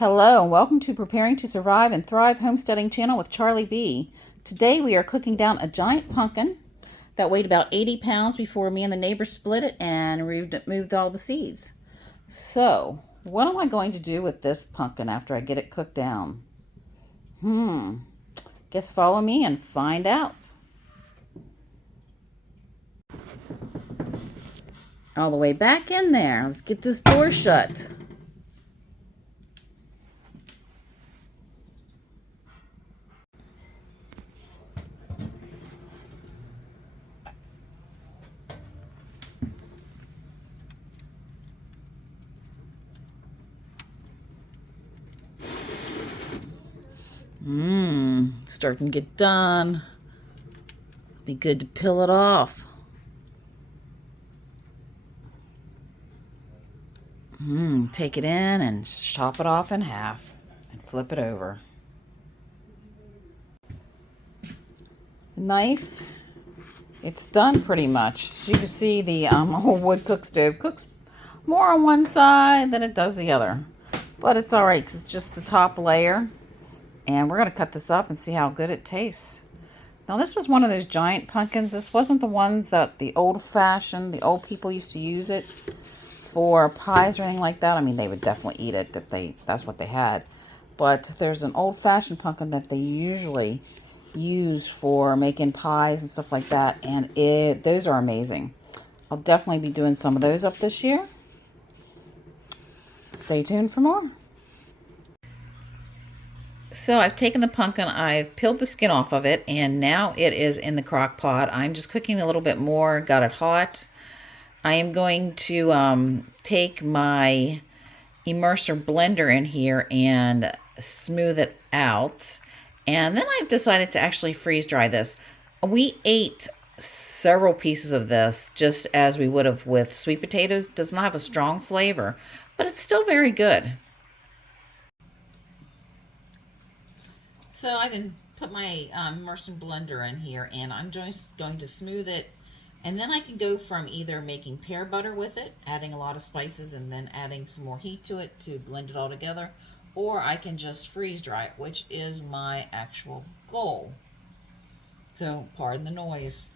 Hello and welcome to Preparing to Survive and Thrive Homesteading channel with Charlie B. Today we are cooking down a giant pumpkin that weighed about 80 pounds before me and the neighbor split it and removed all the seeds. So, what am I going to do with this pumpkin after I get it cooked down? Guess follow me and find out. All the way back in there. Let's get this door shut. Starting to get done. Be good to peel it off. Take it in and chop it off in half and flip it over. Knife, it's done pretty much. As you can see, the old wood cook stove cooks more on one side than it does the other. But it's all right because it's just the top layer. And we're going to cut this up and see how good it tastes. Now, this was one of those giant pumpkins. This wasn't the ones that the old-fashioned, the old people used to use it for pies or anything like that. I mean, they would definitely eat it if that's what they had. But there's an old-fashioned pumpkin that they usually use for making pies and stuff like that. And those are amazing. I'll definitely be doing some of those up this year. Stay tuned for more. So I've taken the pumpkin, I've peeled the skin off of it, and now it is in the crock pot. I'm just cooking a little bit more, got it hot. I am going to take my immerser blender in here and smooth it out. And then I've decided to actually freeze dry this. We ate several pieces of this just as we would have with sweet potatoes. It does not have a strong flavor, but it's still very good. So I've put my immersion blender in here, and I'm just going to smooth it, and then I can go from either making pear butter with it, adding a lot of spices and then adding some more heat to it to blend it all together, or I can just freeze dry it, which is my actual goal. So pardon the noise.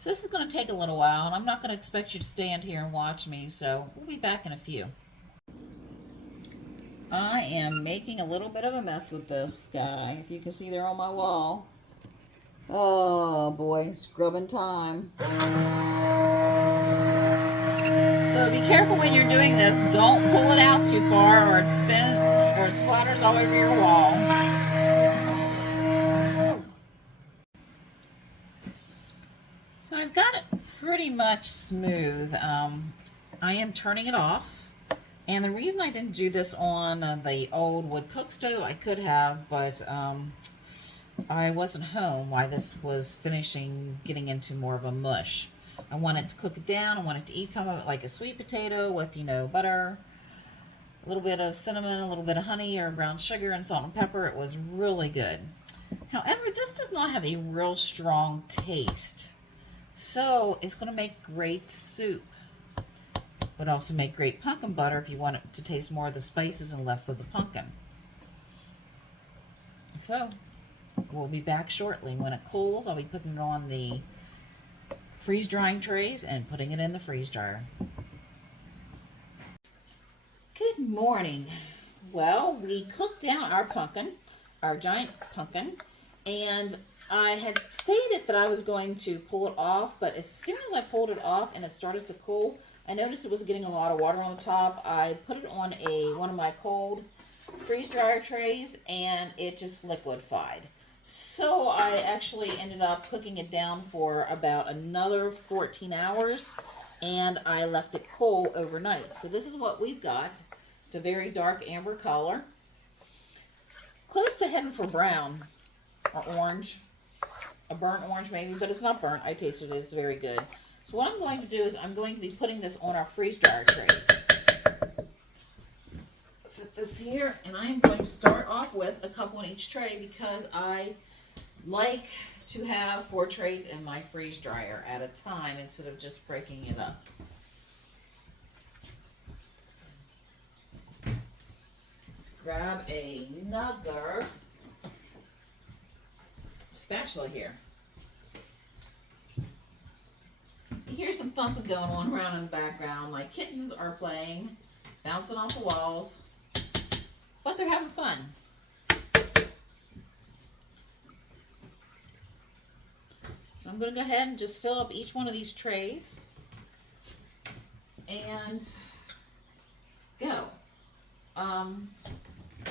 So this is going to take a little while, and I'm not going to expect you to stand here and watch me, so we'll be back in a few. I am making a little bit of a mess with this guy. If you can see there on my wall. Oh boy, scrubbing time. So be careful when you're doing this. Don't pull it out too far or it spins or it splatters all over your wall. So I've got it pretty much smooth. I am turning it off. And the reason I didn't do this on the old wood cook stove, I could have, but I wasn't home while this was finishing getting into more of a mush. I wanted to cook it down. I wanted to eat some of it like a sweet potato with, butter, a little bit of cinnamon, a little bit of honey or brown sugar and salt and pepper. It was really good. However, this does not have a real strong taste. So it's going to make great soup. Would also make great pumpkin butter if you want it to taste more of the spices and less of the pumpkin. So we'll be back shortly. When it cools, I'll be putting it on the freeze drying trays and putting it in the freeze dryer. Good morning. Well, we cooked down our pumpkin, our giant pumpkin, and I had stated that I was going to pull it off, but as soon as I pulled it off and it started to cool, I noticed it was getting a lot of water on the top. I put it on one of my cold freeze dryer trays, and it just liquefied. So I actually ended up cooking it down for about another 14 hours, and I left it cool overnight. So this is what we've got. It's a very dark amber color, close to heading for brown or orange. A burnt orange maybe, but it's not burnt. I tasted it. It's very good. So what I'm going to do is I'm going to be putting this on our freeze dryer trays. Set this here, and I am going to start off with a couple in each tray because I like to have 4 trays in my freeze dryer at a time instead of just breaking it up. Let's grab another spatula here. You hear some thumping going on around in the background. My kittens are playing, bouncing off the walls, but they're having fun. So I'm going to go ahead and just fill up each one of these trays and go.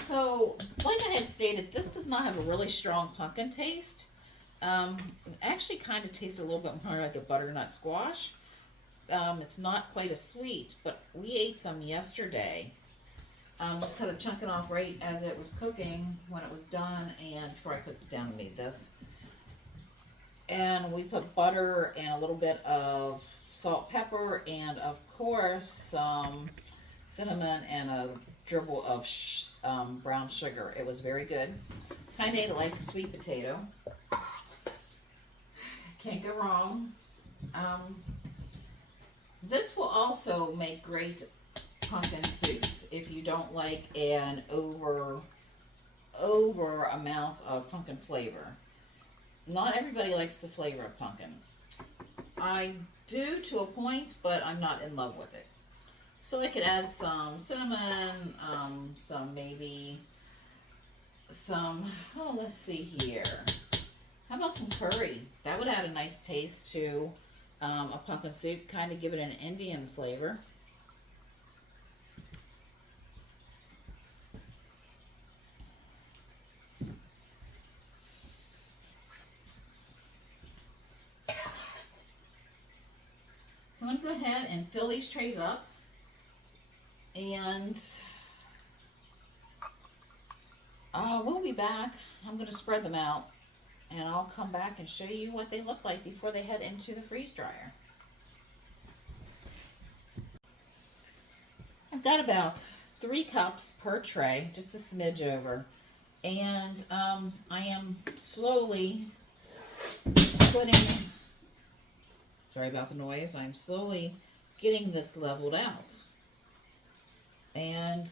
So, like I had stated, this does not have a really strong pumpkin taste. It actually kind of tastes a little bit more like a butternut squash. It's not quite as sweet, but we ate some yesterday. Just kind of chunking off right as it was cooking when it was done, and before I cooked it down, I made this. And we put butter and a little bit of salt, pepper, and of course some cinnamon and a dribble of brown sugar. It was very good. Kind of ate it like a sweet potato. Can't go wrong. This will also make great pumpkin soups if you don't like an over amount of pumpkin flavor. Not everybody likes the flavor of pumpkin. I do to a point, but I'm not in love with it. So I could add some cinnamon, let's see here. How about some curry? That would add a nice taste to a pumpkin soup, kind of give it an Indian flavor. So I'm going to go ahead and fill these trays up, and we'll be back. I'm going to spread them out, and I'll come back and show you what they look like before they head into the freeze dryer. I've got about 3 cups per tray, just a smidge over, and I am slowly putting, sorry about the noise, I'm slowly getting this leveled out. And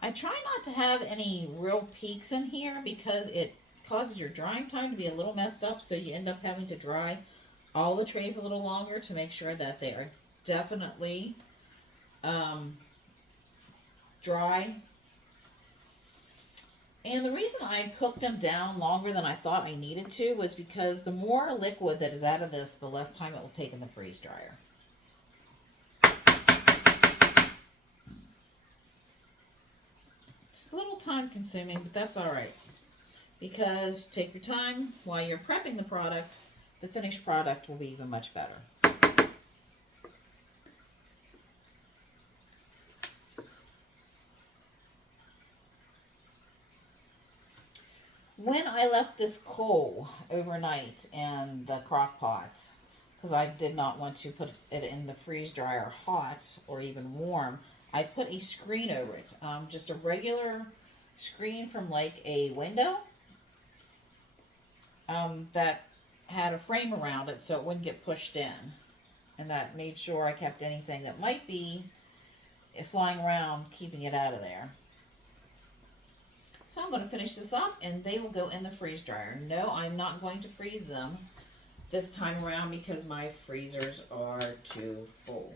I try not to have any real peaks in here because it causes your drying time to be a little messed up, so you end up having to dry all the trays a little longer to make sure that they are definitely dry. And the reason I cooked them down longer than I thought I needed to was because the more liquid that is out of this, the less time it will take in the freeze dryer. It's a little time consuming, but that's alright. Because take your time while you're prepping the product, the finished product will be even much better. When I left this coal overnight in the crock pot, because I did not want to put it in the freeze dryer hot or even warm, I put a screen over it. Just a regular screen from like a window that had a frame around it so it wouldn't get pushed in. And that made sure I kept anything that might be flying around, keeping it out of there. So I'm going to finish this up and they will go in the freeze dryer. No, I'm not going to freeze them this time around because my freezers are too full.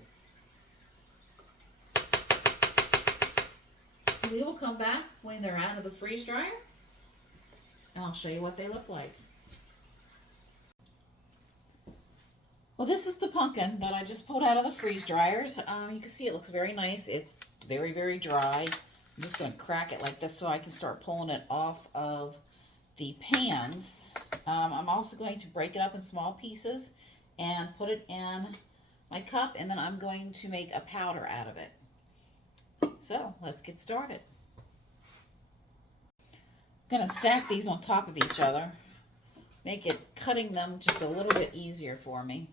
So we will come back when they're out of the freeze dryer and I'll show you what they look like. Well, this is the pumpkin that I just pulled out of the freeze dryers. You can see it looks very nice. It's very, very dry. I'm just going to crack it like this so I can start pulling it off of the pans. I'm also going to break it up in small pieces and put it in my cup, and then I'm going to make a powder out of it. So let's get started. I'm going to stack these on top of each other, make it cutting them just a little bit easier for me.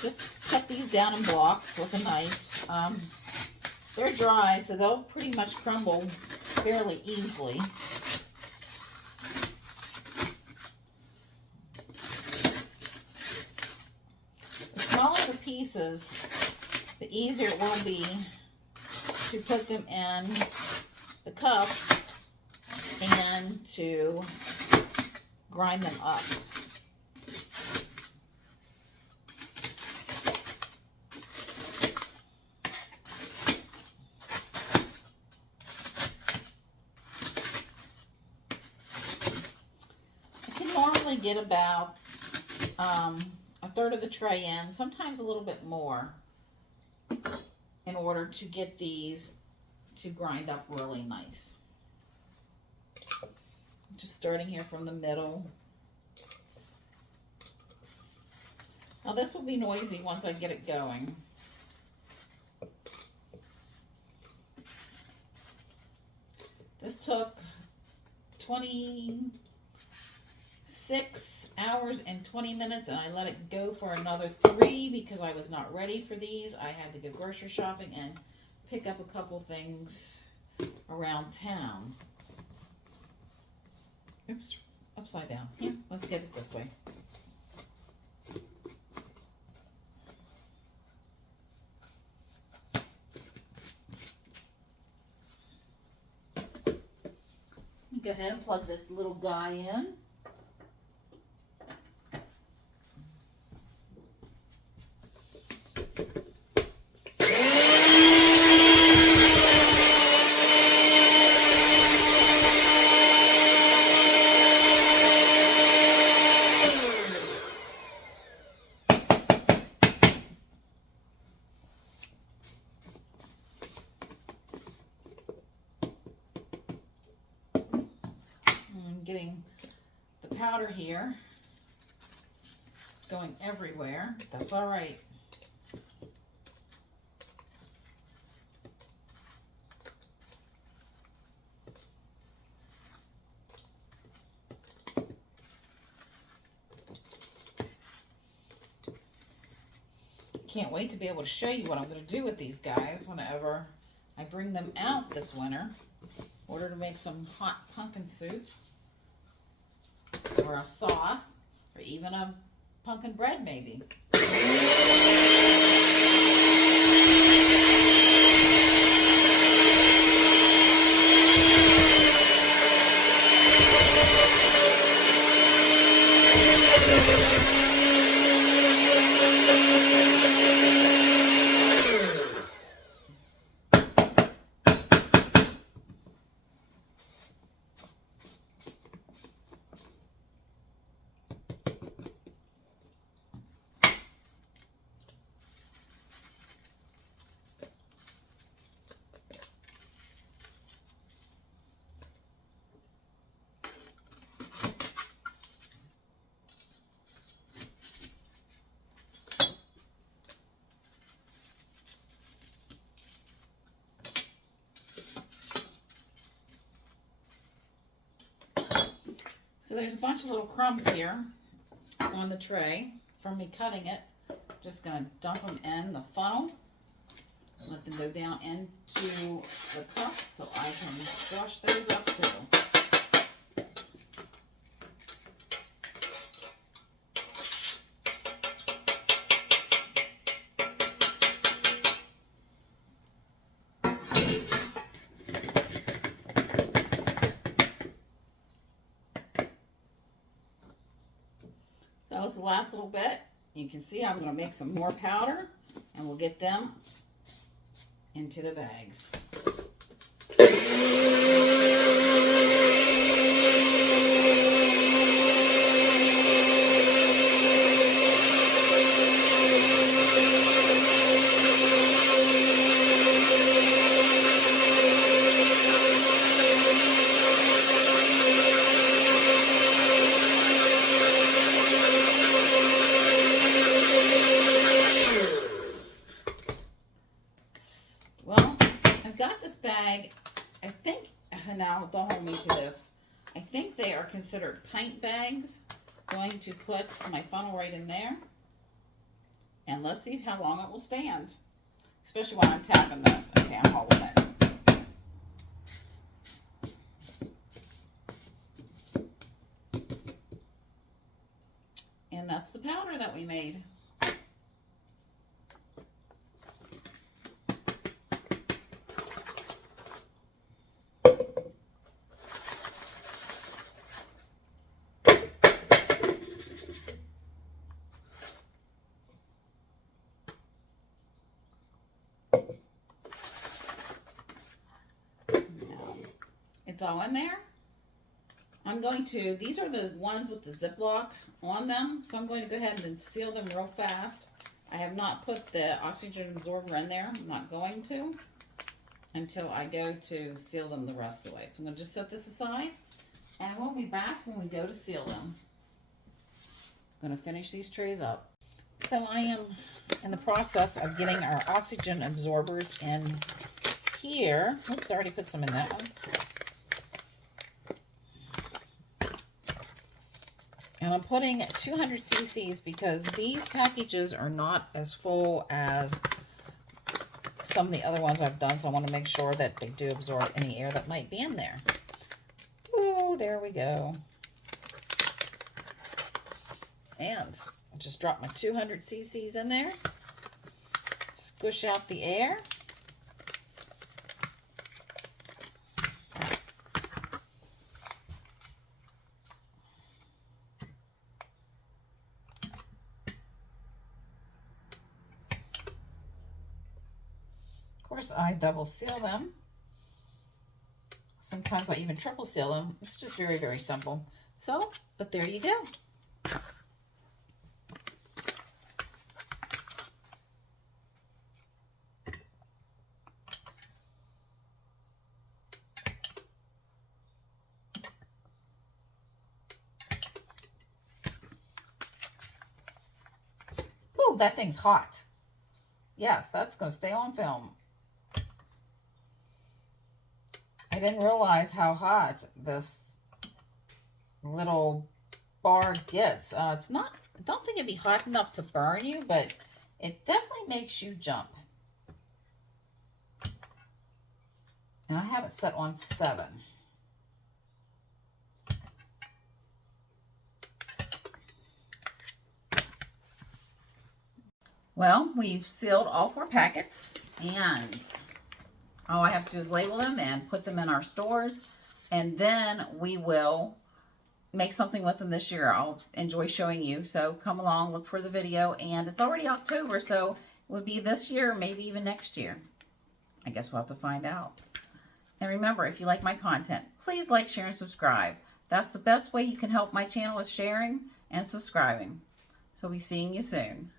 Just cut these down in blocks with a knife. They're dry, so they'll pretty much crumble fairly easily. The smaller the pieces, the easier it will be to put them in the cup and to grind them up. Normally get about a third of the tray in, sometimes a little bit more, in order to get these to grind up really nice. Just starting here from the middle. Now this will be noisy once I get it going. This took 26 hours and 20 minutes, and I let it go for another 3 because I was not ready for these. I had to go grocery shopping and pick up a couple things around town. Oops, upside down. Here, let's get it this way. Go ahead and plug this little guy in. Getting the powder here going everywhere. That's all right. Can't wait to be able to show you what I'm going to do with these guys whenever I bring them out this winter in order to make some hot pumpkin soup, or a sauce, or even a pumpkin bread maybe. So there's a bunch of little crumbs here on the tray from me cutting it. Just going to dump them in the funnel. Let them go down into the cup so I can brush those up too. That was the last little bit. You can see I'm going to make some more powder, and we'll get them into the bags. Bag, I think, now don't hold me to this, I think they are considered pint bags. Going to put my funnel right in there, and let's see how long it will stand. especially while I'm tapping this. Okay, I'm holding it. And that's the powder that we made. It's all in there. I'm going to, these are the ones with the Ziploc on them, so I'm going to go ahead and seal them real fast. I have not put the oxygen absorber in there. I'm not going to until I go to seal them the rest of the way. So I'm going to just set this aside, and we'll be back when we go to seal them. I'm going to finish these trays up. So I am in the process of getting our oxygen absorbers in here. Oops, I already put some in that one. And I'm putting 200 cc's because these packages are not as full as some of the other ones I've done. So I want to make sure that they do absorb any air that might be in there. Oh, there we go. And I just dropped my 200 cc's in there. Squish out the air. Of course, I double seal them. Sometimes I even triple seal them. It's just very, very simple. So, but there you go. Oh, that thing's hot. Yes, that's going to stay on film. I didn't realize how hot this little bar gets. It's not, I don't think it'd be hot enough to burn you, but it definitely makes you jump. And I have it set on 7. Well, we've sealed all 4 packets, and all I have to do is label them and put them in our stores, and then we will make something with them this year. I'll enjoy showing you, so come along, look for the video, and it's already October, so it would be this year, maybe even next year. I guess we'll have to find out. And remember, if you like my content, please like, share, and subscribe. That's the best way you can help my channel, is sharing and subscribing. So we'll be seeing you soon.